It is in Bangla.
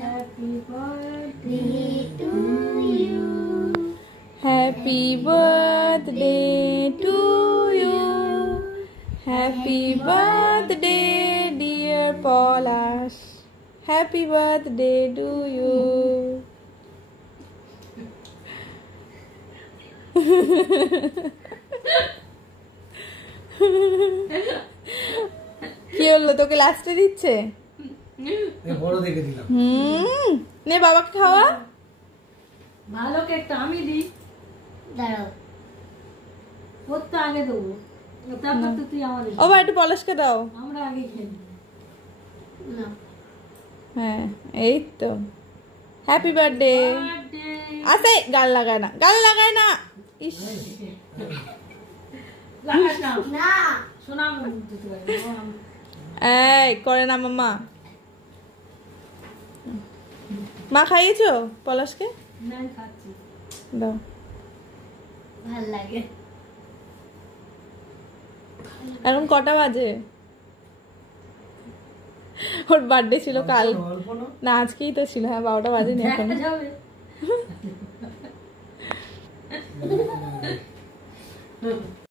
Happy birthday to you. Happy birthday to you. Happy birthday, dear Polash. Happy birthday to you. কি হলো, তোকে লাস্টে দিচ্ছে? বড় দেখে দিলাম। নে বাবাকে খাওয়া। ভালো কেকটা আমি দিই। দাঁড়াও, ওর তো আগে দেবো, তারপর তো তুই আমাদের। ও ভাই একটু পলাশকে দাও। আমরা আগে খেয়ে নিই। না হ্যাঁ এই তো। Happy birthday. আসে গাল লাগায় না, গাল লাগায় না। ইস লাগাস না। না শোনা দিতে পারি। এই করে না মাম্মা। মা খাইয়েছো পলাশকে? না খাচ্ছি। দাও। ভাল লাগে। এখন কটা বাজে? ওর বার্থডে ছিল কাল না, আজকেই তো ছিল। হ্যাঁ 12টা বাজেনি এখন। দেখা যাবে।